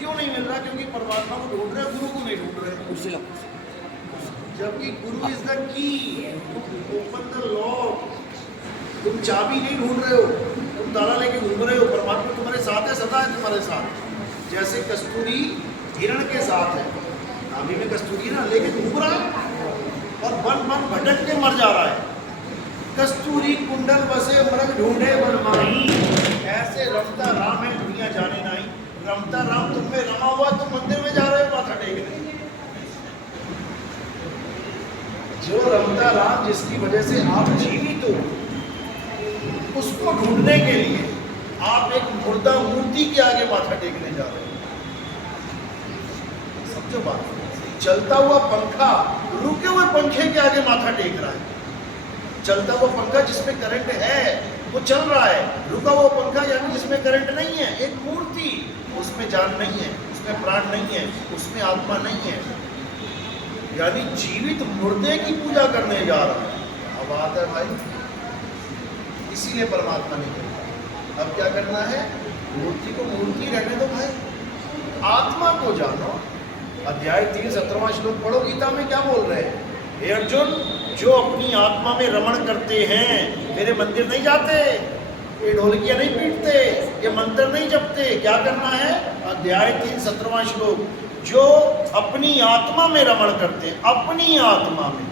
क्यों नहीं मिल रहा? क्योंकि परमात्मा को ढूंढ रहे, गुरु को नहीं ढूंढ रहे। जबकि guru is the key to open the lock. तुम चाबी नहीं ढूंढ रहे हो, तुम ताला लेके घूम रहे हो। परमात्मा तुम्हारे साथ है, सदा है तुम्हारे साथ। जैसे कस्तूरी हिरण के साथ है, नाभि में कस्तूरी ना, लेके घूम रहा है और बन बन भटक के मर जा रहा है। कस्तूरी कुंडल बसे मृग ढूंढे वन माही, ऐसे रमता राम है दुनिया जाने नहीं। रमता राम तुम में रमा हुआ, तुम मंदिर में जा रहे हो माथा टेकने। जो रमता राम जिसकी वजह से आप जीवित हो, उसको ढूंढने के लिए आप एक मुर्दा मूर्ति के आगे माथा टेकने जा रहे हो। समझो बात। चलता हुआ पंखा रुके हुए पंखे के आगे माथा टेक रहा है। चलता हुआ पंखा जिसमें करंट है वो चल रहा है, रुका हुआ पंखा यानी जिसमें करंट नहीं है, एक मूर्ति, उसमें जान नहीं है, उसमें प्राण नहीं है, उसमें आत्मा नहीं है, यानी जीवित मुर्दे की पूजा करने जा रहा है। अब बात है भाई, इसीलिए परमात्मा ने कहा अब क्या करना है, मूर्ति को मूर्ति रहने दो भाई, आत्मा को जानो। अध्याय 3 17वां श्लोक पढ़ो, गीता में क्या बोल रहे हैं? हे अर्जुन, जो अपनी आत्मा में रमण करते हैं, मेरे मंदिर नहीं जाते, ये ढोलकियां नहीं पीटते, ये मंत्र नहीं जपते, क्या करना है? अध्याय 3 17वां श्लोक, जो अपनी आत्मा में रमण करते हैं, अपनी आत्मा में,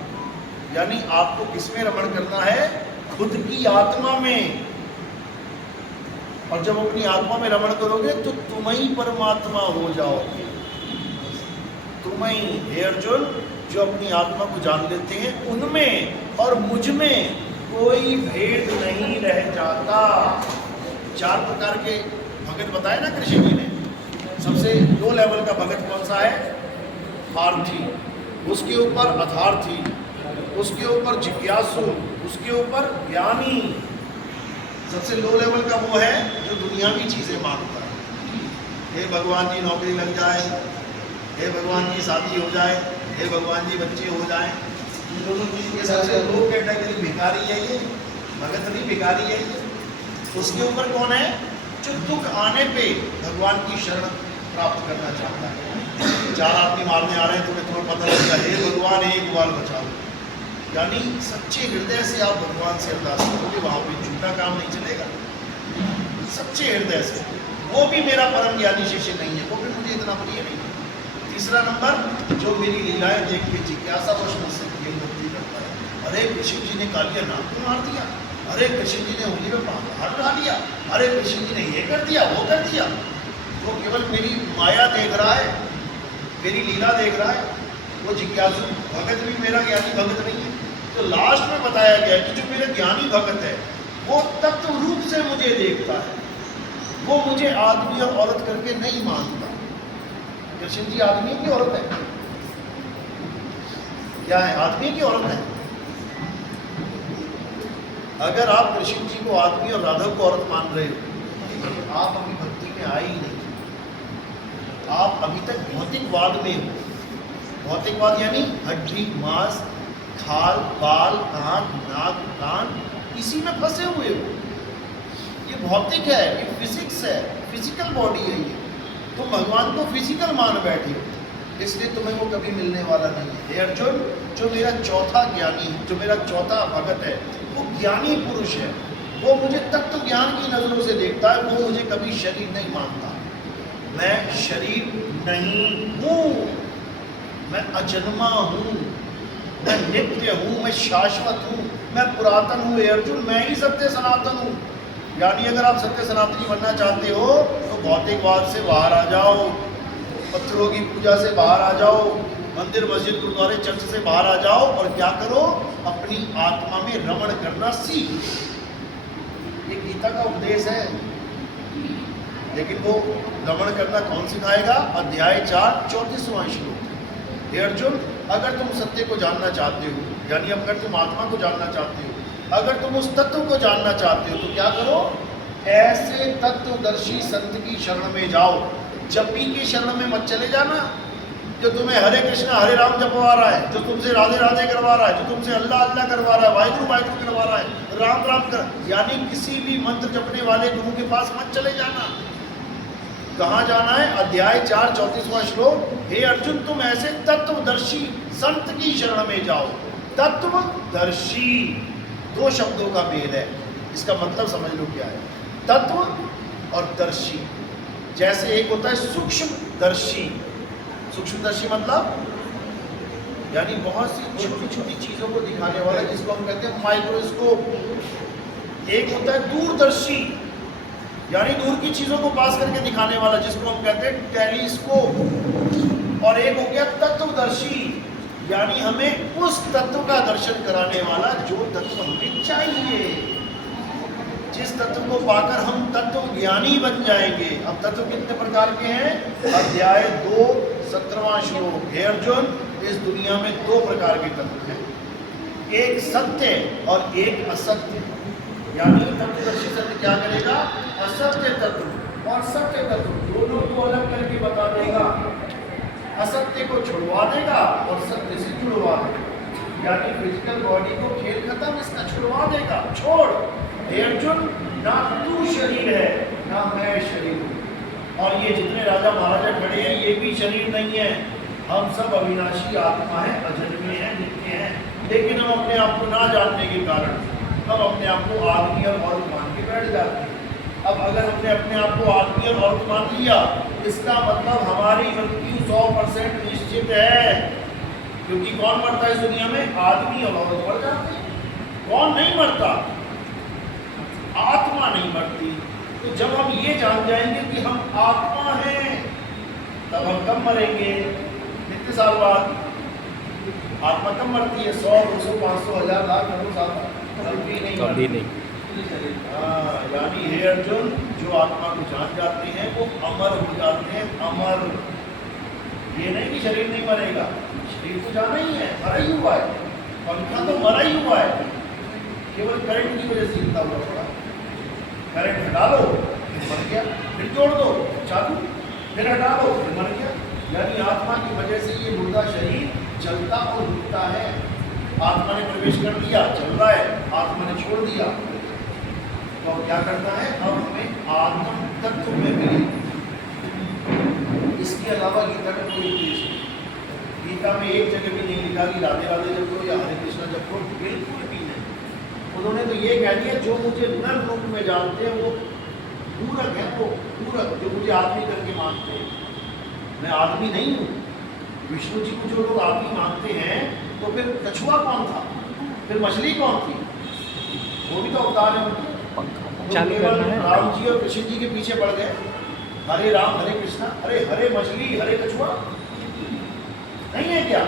यानी आपको किसमें रमण करना है? खुद की आत्मा में। और जब अपनी आत्मा में रमण करोगे तो तुम ही परमात्मा हो जाओगे। तुम ही, हे अर्जुन, जो अपनी आत्मा को जान लेते हैं, उनमें और मुझ में कोई भेद नहीं रह जाता। 4 प्रकार के भगत बताए ना कृष्ण जी ने। सबसे लो लेवल का भगत कौन सा है? आर्थी, उसके ऊपर अथार्थी, उसके ऊपर जिज्ञासु, उसके ऊपर ज्ञानी। सबसे लो लेवल का वो है जो दुनियावी चीजें मांगता है। हे भगवान जी नौकरी लग जाए, हे भगवान जी शादी हो जाए, हे भगवान जी बच्चे हो जाए। इन दोनों चीज के सबसे लो कैटेगरी भिखारी है ये, भगत नहीं भिखारी है ये। उसके ऊपर कौन है? जो दुख आने पे भगवान की शरण प्राप्त करना चाहता है। 4 आदमी मारने आ रहे हैं, तुम्हें पता लग गया, हे भगवान एक बार बचाओ, यानी सच्चे हृदय से आप भगवान से अरदास करोगे, वहाँ पे झूठा काम नहीं चलेगा। सच्चे हृदय से, वो भी मेरा परम ज्ञानी शिष्य नहीं है, वो भी मुझे इतना प्रिय नहीं है। तीसरा नंबर, जो मेरी लीलाएं देख के जिज्ञासावश मुझसे प्रेम भक्ति करता है। अरे कृष्ण जी ने कालिया नाग को मार दिया, अरे कृष्ण जी ने उंगली में हाथ डाल दिया, अरे कृष्ण जी ने ये कर दिया, वो कर दिया। वो केवल मेरी माया देख रहा है, मेरी लीला देख रहा है, वो जिज्ञासु भगत भी मेरा ज्ञानी भगत नहीं है। तो लास्ट में बताया गया कि जो मेरा ज्ञानी भगत है वो तत्व रूप से मुझे देखता है, वो मुझे आदमी और औरत करके नहीं मानता। कृष्ण जी आदमी की औरत है? क्या है? आदमी की औरत है। अगर आप कृष्ण जी को आदमी और राधा को औरत मान रहे हो, आप अभी भक्ति में आए ही नहीं, आप अभी तक भौतिकवाद में हो। भौतिकवाद यानी हड्डी मांस खाल बाल आँख नाक कान, इसी में फंसे हुए हो। ये भौतिक है, ये फिजिक्स है, फिजिकल बॉडी है ये। तुम भगवान को फिजिकल मान बैठे हो, इसलिए तुम्हें वो कभी मिलने वाला नहीं है। हे अर्जुन, जो मेरा चौथा ज्ञानी, जो मेरा चौथा भगत है, वो ज्ञानी पुरुष है, वो मुझे तत्व ज्ञान की नजरों से देखता है, वो मुझे कभी शरीर नहीं मानता। मैं शरीर नहीं हूँ, मैं अजन्मा हूँ, मैं नित्य हूँ, मैं शाश्वत हूँ, मैं पुरातन हूँ। अर्जुन, मैं ही सत्य सनातन हूँ। यानी अगर आप सत्य सनातनी बनना चाहते हो तो भौतिकवाद से बाहर आ जाओ, पत्थरों की पूजा से बाहर आ जाओ, मंदिर मस्जिद गुरुद्वारे चर्च से बाहर आ जाओ और क्या करो? अपनी आत्मा में रमण करना सीख। ये गीता का उपदेश है, लेकिन वो रमण करना कौन सिखाएगा? अध्याय 4 34वां श्लोक। हे अर्जुन, अगर तुम सत्य को जानना चाहते हो, यानी अगर तुम आत्मा को जानना चाहते हो, अगर तुम उस तत्व को जानना चाहते हो तो क्या करो? ऐसे तत्वदर्शी संत की शरण में जाओ। जपी की शरण में मत चले जाना, जो तुम्हें हरे कृष्णा हरे राम जपवा रहा है, जो तुमसे राधे राधे करवा रहा है, जो तुमसे अल्लाह अल्लाह करवा रहा है, वाहिगुरु वाहिगुरु करवा रहा है, राम राम कर, यानी किसी भी मंत्र जपने वाले गुरु के पास मत चले जाना। कहाँ जाना है? अध्याय 4 34वां श्लोक, हे अर्जुन तुम ऐसे तत्वदर्शी संत की शरण में जाओ। तत्वदर्शी, दो शब्दों का भेद है, इसका मतलब समझ लो क्या है। तत्व और दर्शी, जैसे एक होता है सूक्ष्मदर्शी। सूक्ष्मदर्शी मतलब यानी बहुत सी छोटी छोटी चीजों को दिखाने वाला, जिसको हम कहते हैं माइक्रोस्कोप। एक होता है दूरदर्शी, यानी दूर की चीजों को पास करके दिखाने वाला, जिसको हम कहते हैं टेलीस्कोप। और एक हो गया तत्वदर्शी, यानी हमें उस तत्व का दर्शन कराने वाला जो तत्व हमें चाहिए, जिस तत्व को पाकर हम तत्व ज्ञानी बन जाएंगे। अब तत्व कितने प्रकार के हैं? अध्याय 2 17वां श्लोक, हे अर्जुन इस दुनिया में दो प्रकार के तत्व हैं, एक सत्य और एक असत्य। यानी तत्वदर्शी सत्य क्या करेगा? असत्य तत्व और सत्य तत्व दोनों को अलग करके बता देगा, असत्य को छुड़वा देगा और सत्य से जुड़वा देगा। यानी फिजिकल बॉडी को खेल खत्म, इसका छुड़वा देगा। छोड़ हे अर्जुन, ना तू शरीर है ना मैं शरीर हूँ, और ये जितने राजा महाराजा खड़े हैं ये भी शरीर नहीं है। हम सब अविनाशी आत्मा है, अजन्मे हैं, नित्य हैं, लेकिन हम अपने आप को ना जानने के कारण हम अपने आप को आदमी और औरत मान के बैठ जाते हैं। अब अगर हमने अपने आप को आदमी और औरत मान लिया, इसका मतलब हमारी मृत्यु 100% निश्चित है, क्योंकि कौन मरता है इस दुनिया में? आदमी और औरत मर जाते हैं। कौन नहीं मरता? आत्मा नहीं मरती। तो जब हम ये जान जाएंगे कि हम आत्मा हैं, तब हम कब मरेंगे? कितने साल बाद? आत्मा कब मरती है? 100, 200, 500, 1000, लाख, करोड़ साल बाद? कभी नहीं। यानी हे अर्जुन, जो आत्मा को जान जाते हैं वो अमर हो जाते हैं। अमर, ये नहीं कि शरीर नहीं मरेगा, शरीर तो जाना ही है, मरा ही हुआ है, पंखा तो मरा ही हुआ है, केवल करंट की वजह से जिंदा हुआ पड़ा। करंट हटा लो फिर मर गया, फिर जोड़ दो चालू, फिर हटा लो फिर मर गया। यानी आत्मा की वजह से ये मुर्दा शरीर चलता और रुकता है। आत्मा ने प्रवेश कर दिया, चल रहा है, आत्मा ने छोड़ दिया, तो क्या करता है? अब हमें आत्म तत्व में मिले। इसके अलावा गीता में कोई उपदेश नहीं। गीता में एक जगह भी नहीं लिखा कि राधे राधे जप करो या हरे कृष्णा जप करो, बिल्कुल भी नहीं। उन्होंने तो ये कह दिया जो मुझे नर रूप में जानते हैं वो पूरक है, वो पूरक जो मुझे आदमी करके मानते हैं, मैं आदमी नहीं हूँ। विष्णु जी को जो लोग आदमी मानते हैं, तो फिर कछुआ कौन था? फिर मछली कौन थी? वो भी तो अवतार है उनके। चालू करना है। राम जी और कृष्ण जी के पीछे पड़ गए, हरे राम हरे कृष्णा, अरे हरे मछली हरे कछुआ नहीं है क्या?